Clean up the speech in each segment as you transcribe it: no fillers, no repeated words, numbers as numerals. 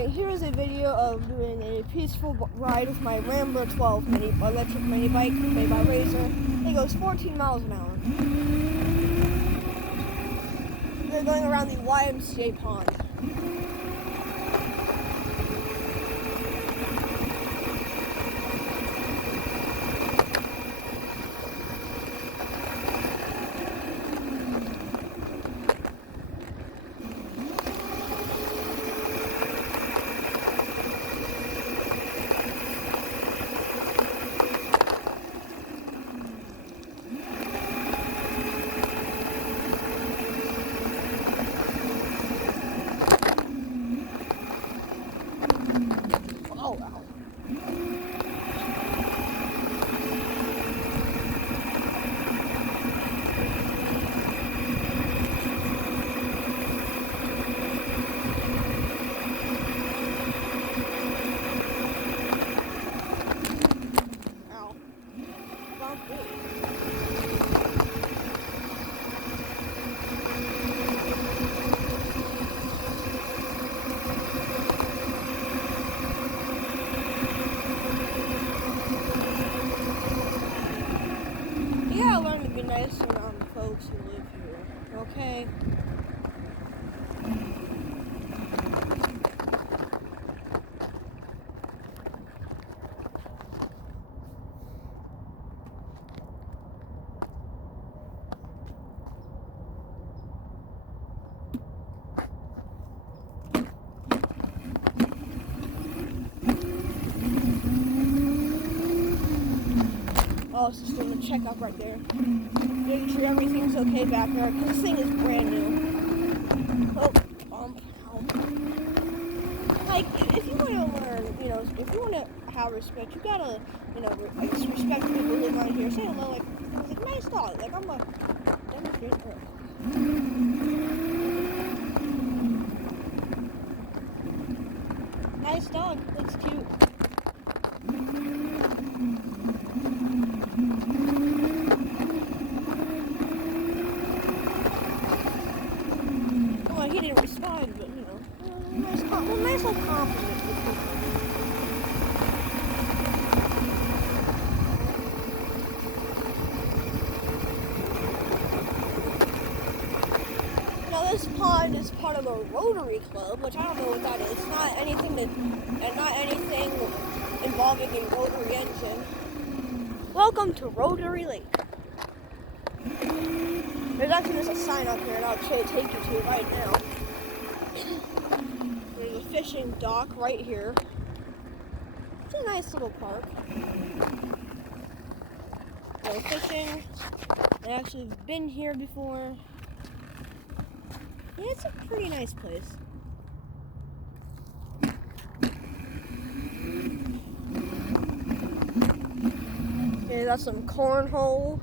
Alright, here is a video of doing a peaceful ride with my Rambler 12 electric mini bike made by Razor. It goes 14 miles an hour. We're going around the YMCA pond. Oh, wow. Ow. Bumpy. Yeah, learn to be nice around the folks who live here, okay? I was just doing a checkup right there. Making sure everything's okay back there. This thing is brand new. Oh, bump. Ow. Like, if you want to learn, if you want to have respect, you gotta, respect people who live around here. Say hello, like, nice dog. Like, I'm a demonstrator. Nice dog. Looks cute. He didn't respond, but nice little compliment. Now this pond is part of a Rotary Club, which I don't know what that is. It's not anything involving a rotary engine. Welcome to Rotary Lake. There's actually just a sign up here, and I'll take you to it right now. There's a fishing dock right here. It's a nice little park. Go fishing. I actually have been here before. Yeah, it's a pretty nice place. Okay, that's some cornhole.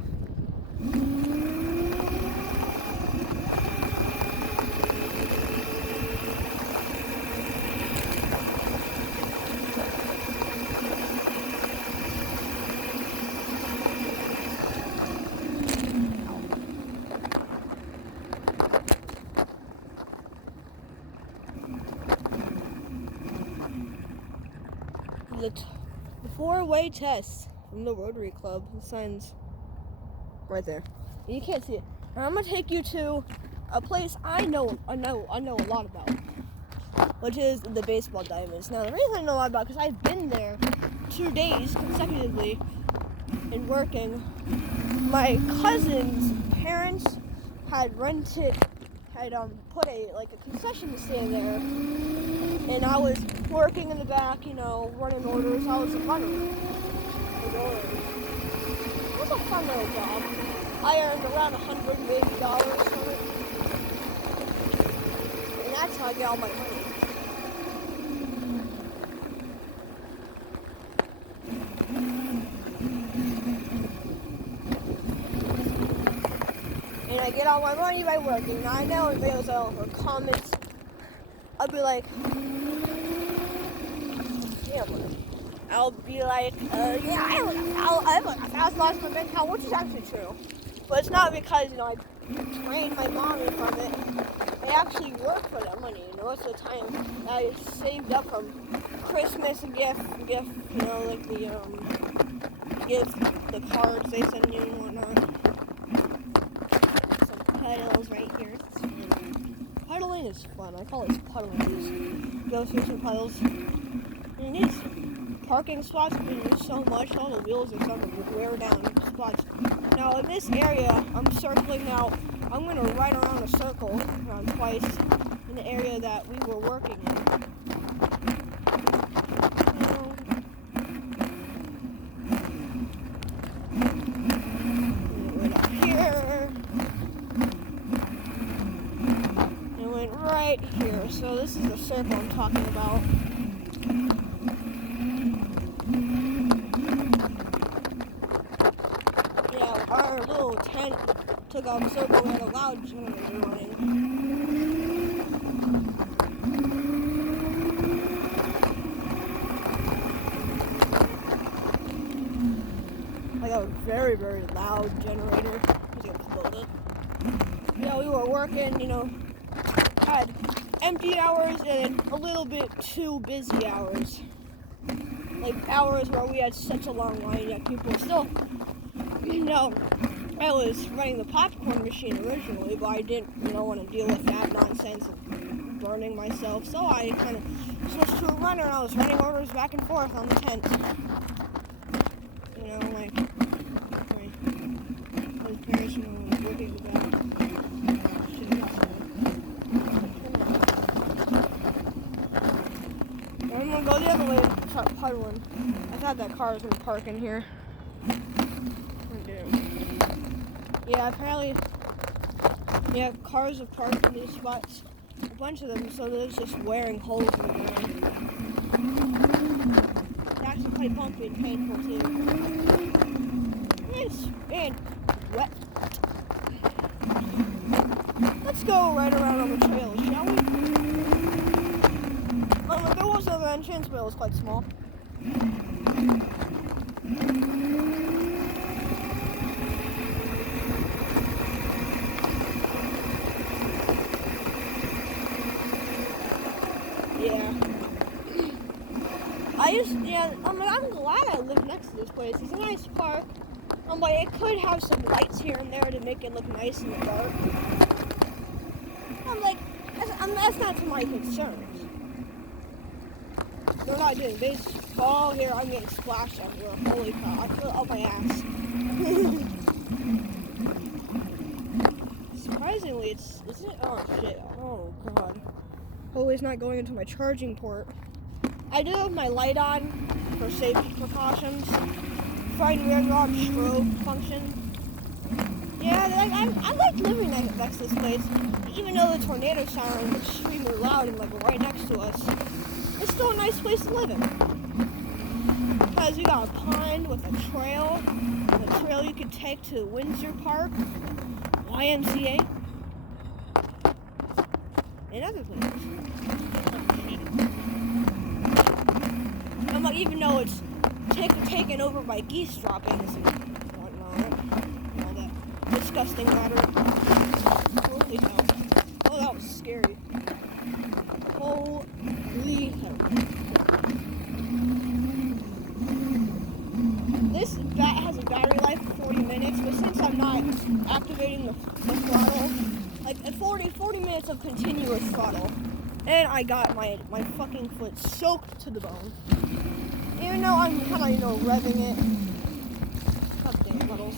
The four-way test from the Rotary Club. The sign's right there. You can't see it. Now I'm gonna take you to a place I know a lot about, which is the baseball diamonds. Now the reason I know a lot about because I've been there 2 days consecutively and working. My cousin's parents had put a concession stand there, and I was working in the back, running orders. I was a runner. It was a fun little job. I earned around $180 from it, and that's how I get all my money. And I get all my money by working. Now I know in videos or comments, I'll be like, I'll be like, I have a fast loss in my bank account, which is actually true. But it's not because, I trained my mommy from it. I actually work for that money. Most of the time, I saved up from Christmas gift, like the cards they send you and whatnot. Some puddles right here. It's fun. Puddling is fun. I call it puddling. Just go through some puddles. And these parking spots have been used so much, all the wheels are starting to wear down spots. Now in this area, I'm circling now. I'm going to ride around a circle around twice in the area that we were working in. It went up here. It went right here. So this is the circle I'm talking about. Yeah, our little tent took off a circle. We had a loud generator running. Like a very, very loud generator. Yeah, we were working, had empty hours and a little bit too busy hours. Like hours where we had such a long line that people still, I was running the popcorn machine originally, but I didn't, want to deal with that nonsense of burning myself. So I kind of switched to a runner. I was running orders back and forth on the tent. Like my parents were working about. I'm gonna go the other way and start puddling. I thought that car was gonna park in here. Yeah, apparently, cars have parked in these spots. A bunch of them, so there's just wearing holes in the ground. It's actually quite bumpy and painful too. It's wet. Let's go right around on the trail, shall we? There was no entrance, but it was quite small. I'm glad I live next to this place. It's a nice park. But it could have some lights here and there to make it look nice in the dark. That's not to my concerns. They're not doing baseball here. I'm getting splashed everywhere. Holy cow! I feel it up my ass. Surprisingly, isn't it? Oh shit! Oh god! Oh, it's not going into my charging port. I do have my light on for safety precautions. Front rear guard strobe function. Yeah, I like living next to this place. Even though the tornado siren is extremely loud and right next to us, it's still a nice place to live in. Because we got a pond with a trail you could take to Windsor Park, YMCA, and other places. Even though it's taken over by geese droppings and whatnot, all that disgusting matter. Holy hell. Oh, that was scary. Holy hell. This bat has a battery life of 40 minutes, but since I'm not activating the throttle, like at 40 minutes of continuous throttle, and I got my fucking foot soaked to the bone. Even though I'm kind of, revving it. God damn, puddles.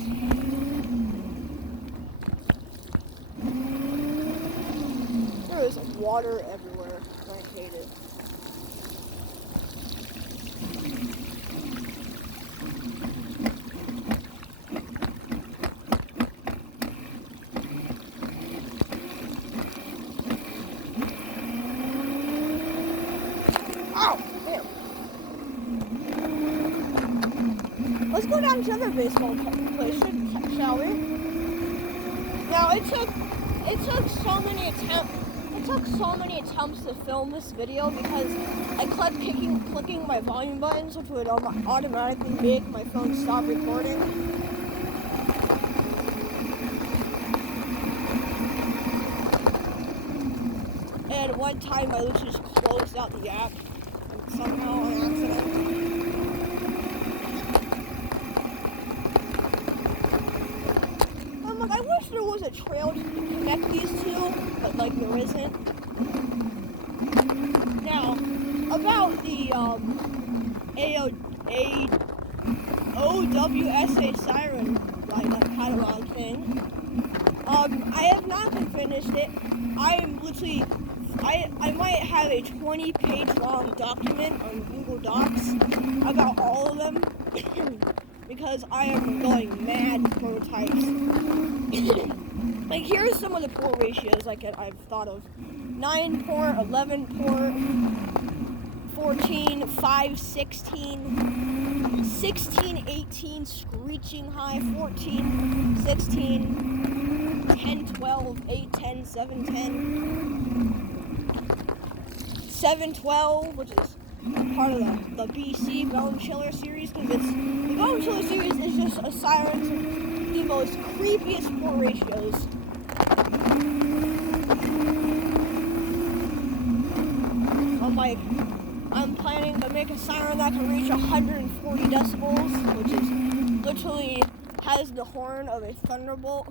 There is water everywhere. I hate it. Let's go down to another baseball place, shall we? Now it took so many attempts to film this video because I kept clicking my volume buttons, which would automatically make my phone stop recording. one time I literally just closed out the app and somehow on accident. I'm like, I wish there was a trail to connect these two, but like there isn't. Now, about the OWSA siren catalog thing. I have not been finished it. I am literally, I might have a 20-page long document on Google Docs about all of them because I am going mad with prototypes. Like, here's some of the port ratios I've thought of. 9 port, 11 port, 14, 5, 16, 16, 18, screeching high, 14, 16, 10, 12, 8, 10, 7, 10, 7, 12, which is part of the BC Bone Chiller series, because the Bone Chiller series is just a siren to the most creepiest port ratios. I'm planning to make a siren that can reach 140 decibels, which is literally has the horn of a thunderbolt,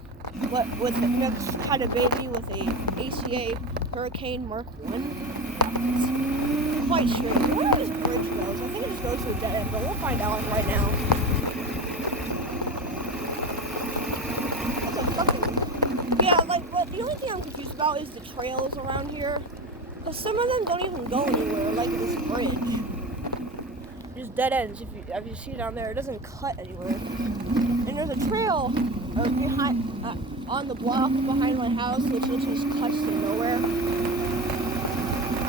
but with a mixed kind of baby with a ACA Hurricane Mark 1. It's quite strange. Where this bridge goes? I think it just goes to a dead end, but we'll find out right now. That's a fucking... Yeah, but the only thing I'm confused about is the trails around here. Because some of them don't even go anywhere, like this bridge. Just dead ends. If you see down there, it doesn't cut anywhere. And there's a trail behind on the block behind my house, which just cuts to nowhere.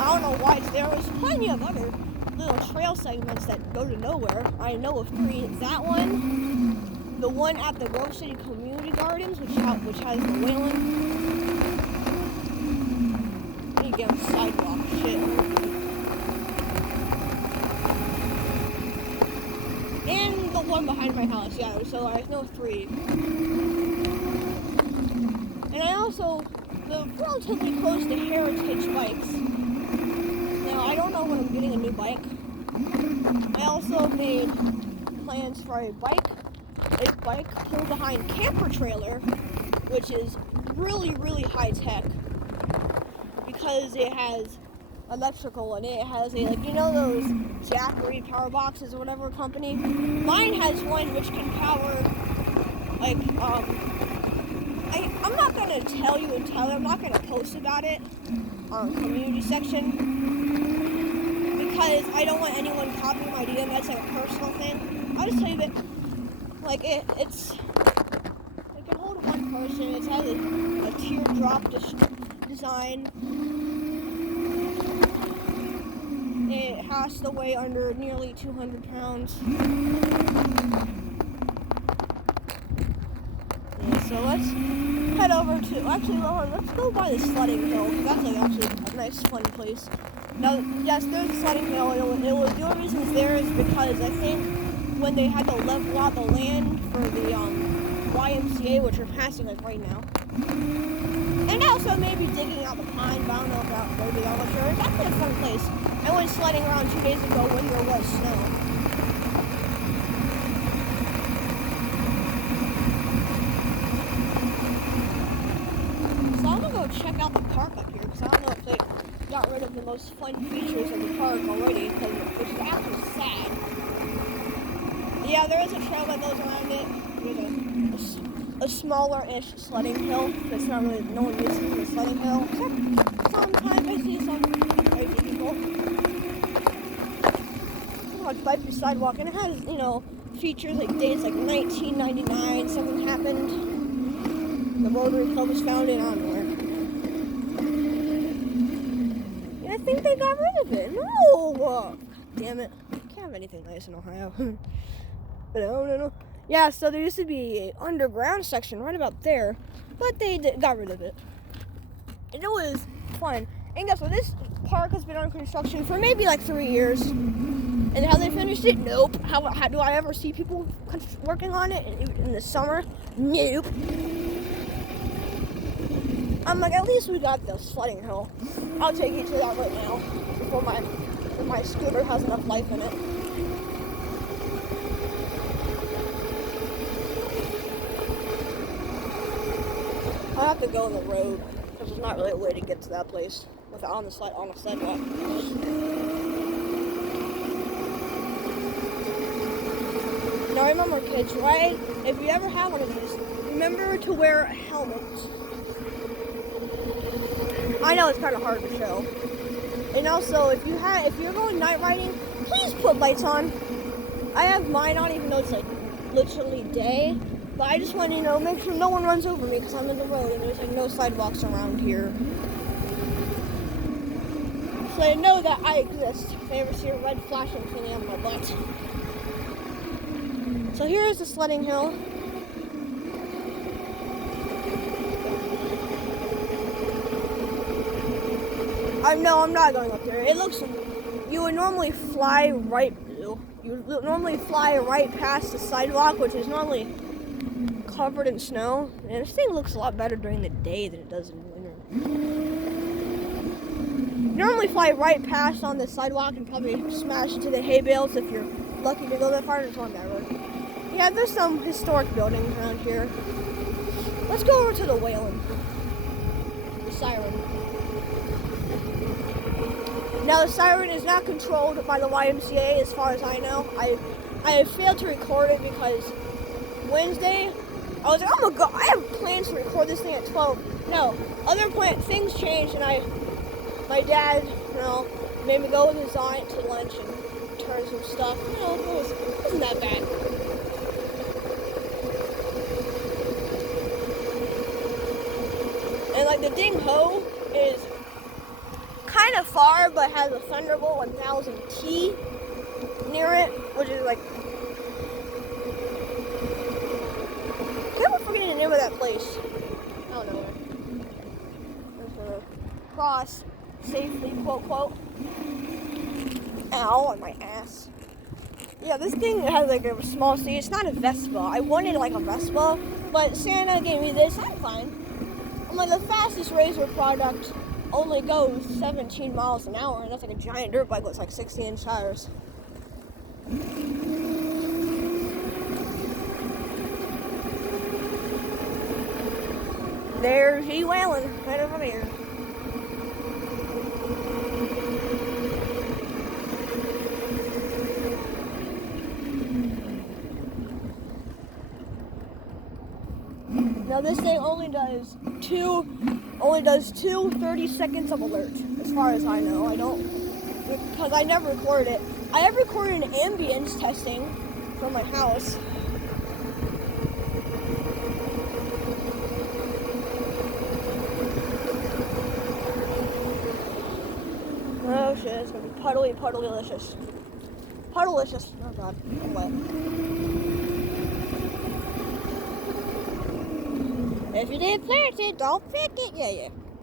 I don't know why it's there. There's plenty of other little trail segments that go to nowhere. I know of 3. That one, the one at the Grove City Community Gardens, which has the whelen. Damn sidewalk shit. And the one behind my house, yeah, so I know 3. And I also live relatively close to Heritage Bikes. Now, I don't know when I'm getting a new bike. I also made plans for a bike pull behind camper trailer, which is really, really high tech. Because it has electrical in it. It has those Zachary power boxes or whatever company. Mine has one which can power I'm not gonna tell you until I'm not gonna post about it on community section because I don't want anyone copying my idea. That's like a personal thing. I'll just tell you that it can hold one person. It has a teardrop design. It has to weigh under nearly 200 pounds. Yeah, so let's head over to, let's go by the sledding hill, because that's actually a nice fun place. Now, yes, there's a sledding hill, and the only reason it's there is because I think when they had to level out the land for the YMCA, which we're passing right now, and also maybe digging out the pine, but I don't know about maybe I'm not sure. It's actually a fun place. I went sledding around 2 days ago when there was snow. So I'm gonna go check out the park up here because I don't know if they got rid of the most fun features of the park already, which is actually sad. Yeah, there is a trail that goes around it. There's a smaller-ish sledding hill. It's not really, no one uses the sledding hill. Sometimes I see some crazy people. Bike the sidewalk, and it has, features like dates like 1999, something happened. The Rotary Club was founded, I don't know where. And I think they got rid of it. No! God damn it. Can't have anything nice in Ohio. But no. Yeah, so there used to be an underground section right about there, but they got rid of it. And it was fun. And guess what? This park has been under construction for maybe like 3 years. And how they finished it? Nope. How do I ever see people working on it in the summer? Nope. I'm like, at least we got the sledding hill. I'll take you to that right now before my scooter has enough life in it. I have to go on the road because there's not really a way to get to that place without on the sidewalk. Now remember, kids, right? If you ever have one of these, remember to wear helmets. I know it's kind of hard to show. And also, if you're going night riding, please put lights on. I have mine on even though it's like literally day. But I just want to, make sure no one runs over me because I'm in the road and there's like no sidewalks around here. So they know that I exist if they ever see a red flashing thing on my butt. So here is the sledding hill. No, I'm not going up there. It looks, you would normally fly right past the sidewalk, which is normally covered in snow. And this thing looks a lot better during the day than it does in winter. You normally fly right past on the sidewalk and probably smash into the hay bales if you're lucky to go that far. It's on that road. Yeah, there's some historic buildings around here. Let's go over to the whelen. The siren. Now the siren is not controlled by the YMCA as far as I know. I failed to record it because Wednesday I was like, oh my god, I have plans to record this thing at 12. No, things changed and my dad, made me go with his aunt to lunch and turn some stuff. It wasn't that bad. And like the ding ho is kind of far, but has a Thunderbolt 1000T near it, which is like, I keep forgetting the name of that place. I don't know where. I'm gonna cross safely, quote, quote. Ow, on my ass. Yeah, this thing has like a small seat. It's not a Vespa. I wanted like a Vespa, but Santa gave me this. I'm fine. I'm like, the fastest Razor product only goes 17 miles an hour, and that's like a giant dirt bike with like 60-inch tires. There's whelen right over there. Now this thing only does two 30 seconds of alert, as far as I know. I don't, because I never recorded it. I have recorded an ambience testing from my house. Oh shit, it's gonna be puddly-licious. Puddle-licious. Oh god, I'm wet. If you didn't plant it, don't pick it.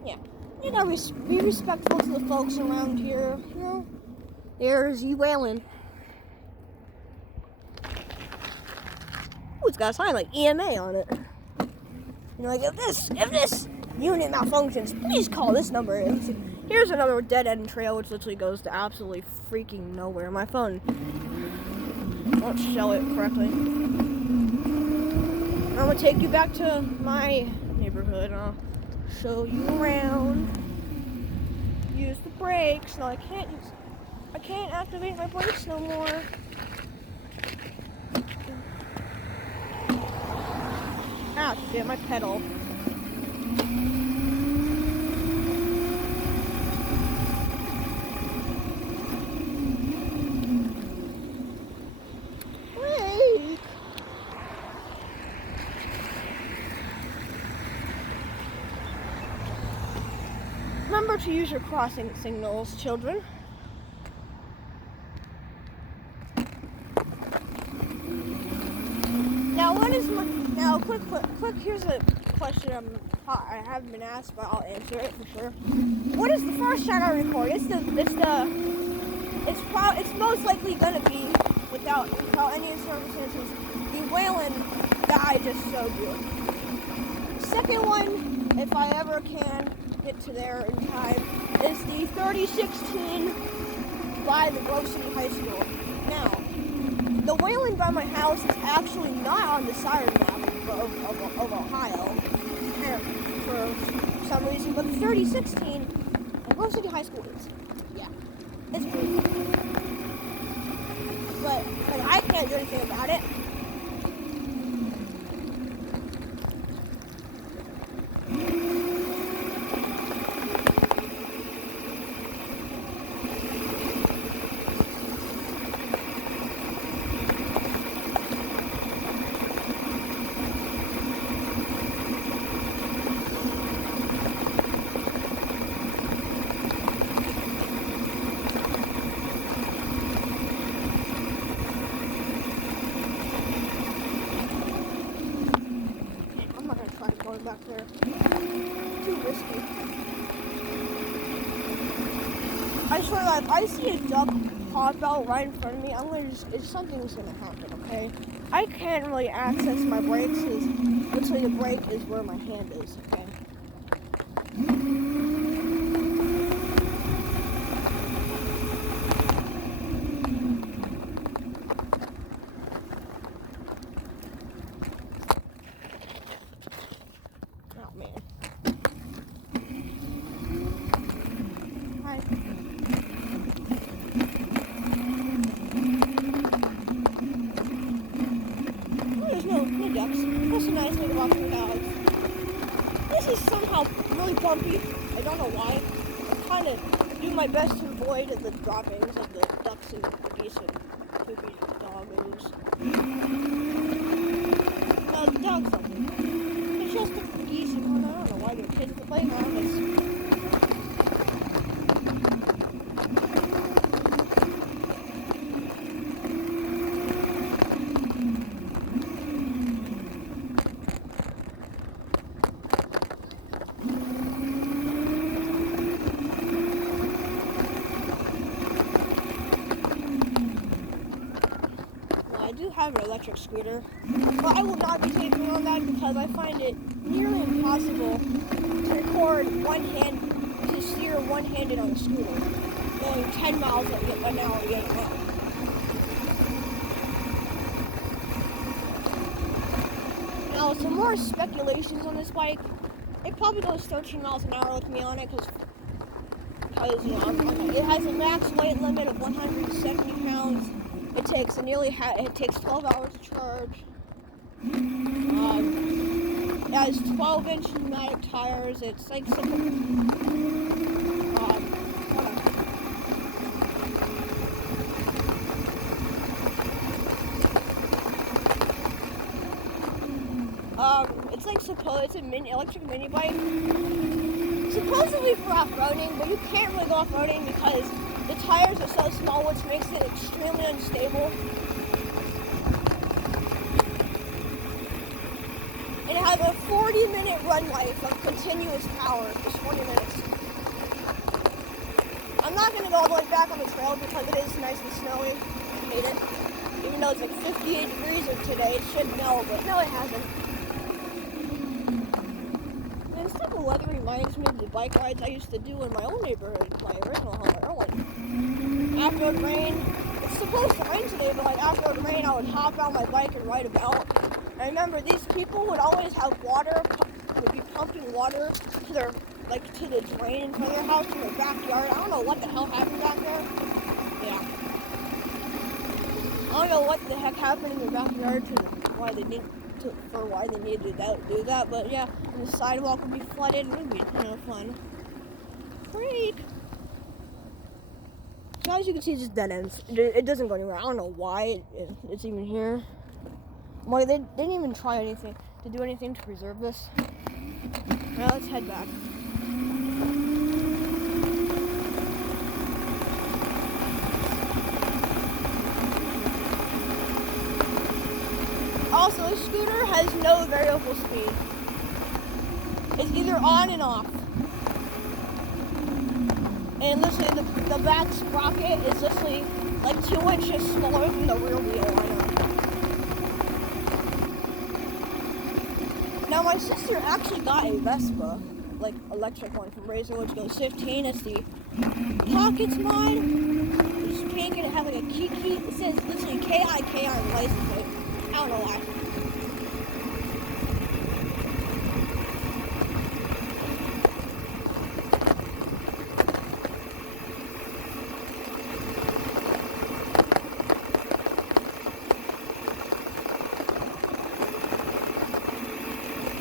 Yeah. You gotta be respectful to the folks around here. There's whelen. Oh, it's got a sign like EMA on it. Like, if this unit malfunctions, please call this number. Here's another dead-end trail, which literally goes to absolutely freaking nowhere. My phone won't show it correctly. I'm gonna take you back to my neighborhood. I'll show you around. Use the brakes. No, I can't activate my brakes no more. Ah, shit, my pedal. Remember to use your crossing signals, children. Now, quick, here's a question I haven't been asked, but I'll answer it for sure. What is the first shot I record? It's most likely gonna be, without any circumstances, the whelen that I just showed you. Second one if I ever can get to there in time, is the 3016 by the Grove City High School. Now, the whelen by my house is actually not on the siren map of Ohio for some reason, but the 3016 at Grove City High School is. Yeah, it's pretty cool. But I can't do anything about it. Going back there. Too risky. I swear that if I see a duck pop out right in front of me, something's gonna happen, okay? I can't really access my brakes because literally the brake is where my hand is, okay? That's a nice thing about the dogs. This is somehow really bumpy. I don't know why. I'm trying to do my best to avoid the droppings of the ducks and the geese and poopy doggos. No, the dogs don't do that. It's just the geese and I don't know why they're kids at the playground. I do have an electric scooter, but I will not be taking on that because I find it nearly impossible to steer one-handed on a scooter, going 10 miles an hour the other way. Now, some more speculations on this bike. It probably goes 13 miles an hour with me on it because you know, it has a max weight limit of 170 pounds. It takes 12 hours to charge. It has 12-inch pneumatic tires. It's like it's an electric mini bike. Supposedly for off-roading, but you can't really go off-roading because the tires are so small, which makes it extremely unstable. And it has a 40-minute run life of continuous power, just 40 minutes. I'm not going to go all the way back on the trail because it is nice and snowy. I hate it. Even though it's like 58 degrees today, it should melt, but no, it hasn't. And stuff of weather reminds me of the bike rides I used to do in my own neighborhood, my original home, after it would rain. It's supposed to rain today, but like after it would rain, I would hop on my bike and ride about. I remember these people would always have water, would be pumping water to their, to the drain in front of their house, to their backyard. I don't know what the hell happened back there. Yeah. I don't know what the heck happened in their backyard why they needed to do that, but yeah, and the sidewalk would be flooded and it would be, fun. Freak! So as you can see, it's just dead ends. It doesn't go anywhere. I don't know why it's even here. Why they didn't even try anything to do anything to preserve this. Now let's head back. Also, a scooter has no variable speed. It's either on and off. And literally, the back sprocket is literally like 2 inches smaller than the rear wheel. I know. Now my sister actually got a Vespa, like electric one from Razor, which goes 15. It's the Pockets mod. It's pink and it has like a key. It says literally KIK on the license plate. I don't know why.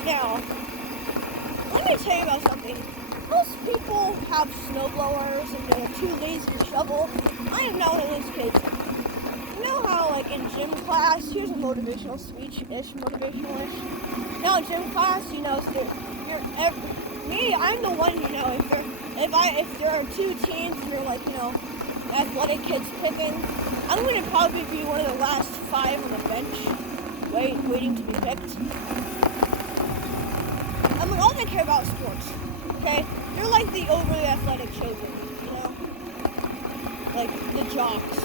Now, let me tell you about something. Most people have snow blowers and they're too lazy to shovel. I am not one of those kids. You know how, like, in gym class, here's a motivational speech-ish, motivational-ish. Now, in gym class, you know, so I'm the one, you know, if there are two teams and they're, like, you know, athletic kids picking, I'm going to probably be one of the last 5 on the bench, waiting to be picked. I mean, all they care about is sports, okay? They're like the overly athletic children, you know? Like the jocks.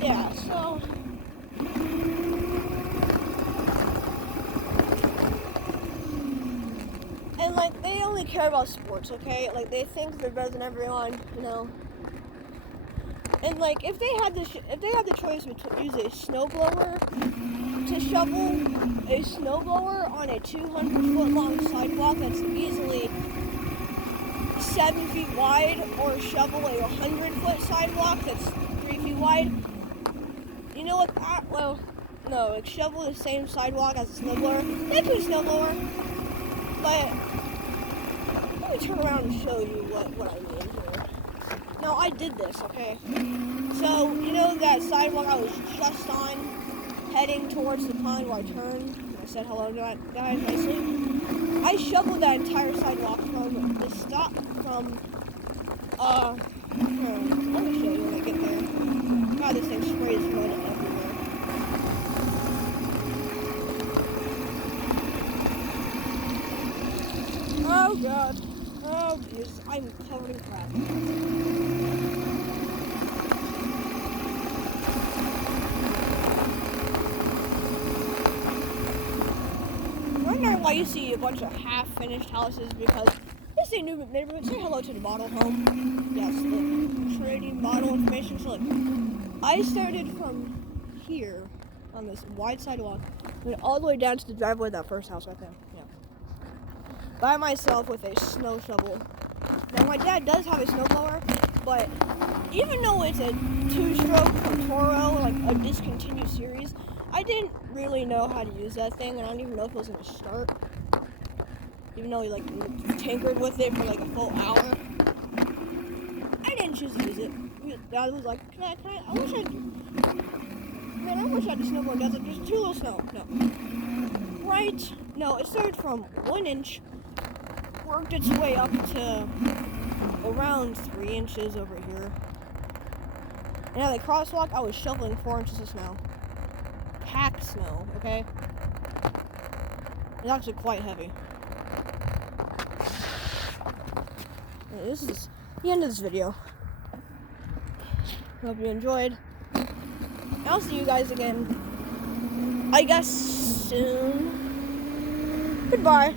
Yeah, so and like they only care about sports, okay? Like they think they're better than everyone, you know. And like if they had the choice to use a snowblower to shovel a snowblower on a 200-foot long sidewalk that's easily 7 feet wide, or shovel a 100-foot sidewalk that's 3 feet wide. You know what? Well, no, like shovel the same sidewalk as a snowblower. They put a snowblower, but let me turn around and show you what I mean here. No, I did this, okay? So, you know that sidewalk I was just on, heading towards the pond where I turned? I said hello to that guy nicely. I shoveled that entire sidewalk from the stop from, let me show you when I get there. God, this thing sprays mud everywhere. Oh God. Oh Jesus, I'm covered in crap. Wondering why you see a bunch of half-finished houses, because this is a new neighborhood. Say hello to the model home. Yes, the trading model information. So look, I started from here on this wide sidewalk, went all the way down to the driveway of that first house right there. Yeah, by myself with a snow shovel. Now my dad does have a snowblower, but even though it's a 2-stroke from Toro, like a discontinued series, I didn't really know how to use that thing, and I don't even know if it was gonna start. Even though he like tinkered with it for like a full hour, I didn't choose to use it. Dad was like, "Can I? I wish I had the snowboard desert. There's too little snow." No, right? No, it started from 1 inch, worked its way up to around 3 inches over here. And at the crosswalk, I was shoveling 4 inches of snow. Packed snow, okay? It's actually quite heavy. And this is the end of this video. Hope you enjoyed. I'll see you guys again, I guess, soon. Goodbye.